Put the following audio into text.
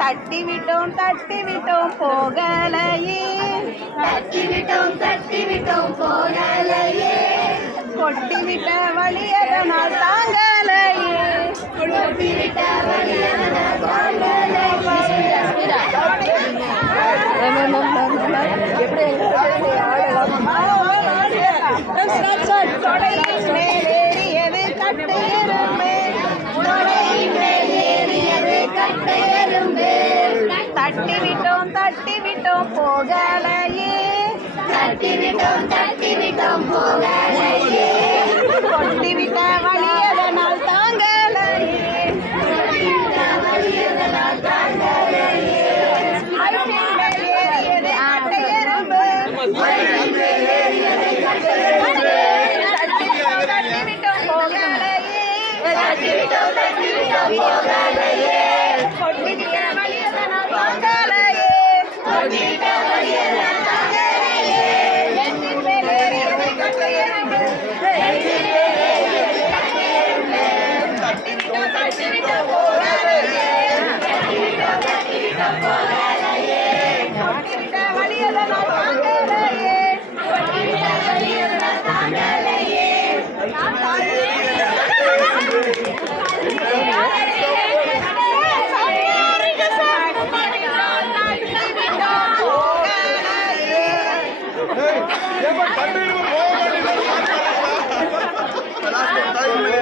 தட்டி விட்டோம் போகலையே, தட்டி விட்டோம் போகலையே, கொட்டிவிட்ட வழியதனால் தாங்கலையே, கொட்டிவிட்ட வழியதனால் தாங்கலையே. தொடையின் மேலேறியது கட்டு எறும்பு, தொடையின் மேலேறியது கட்டு எறும்பு, தட்டி விட்டோம் போகலையே, தட்டி விட்டோம் போகலையே, கொட்டிவிட்ட வழியதனால் தாங்கலையே, கொட்டிவிட்ட வழியதனால் தாங்கலையே. மரத்தின் மேல் ஏறியது கட்டு எறும்பு, மரத்தின் மேல் ஏறியது கட்டு எறும்பு, தட்டி விட்டோம் போகலையே, தட்டி விட்டோம் போகலையே, கொட்டிவிட்ட வழியதனால் தாங்கலையே, கொட்டிவிட்ட வழியதனால் தாங்கலையே. நெஞ்சின் மேல் ஏறியது கட்டு எறும்பு, நெஞ்சின் மேல் ஏறியது கட்டு எறும்பு, தட்டி விட்டோம் போகலையே, தட்டி விட்டோம் போகலையே, கொட்டிவிட்ட வழியதனால் தாங்கலையே.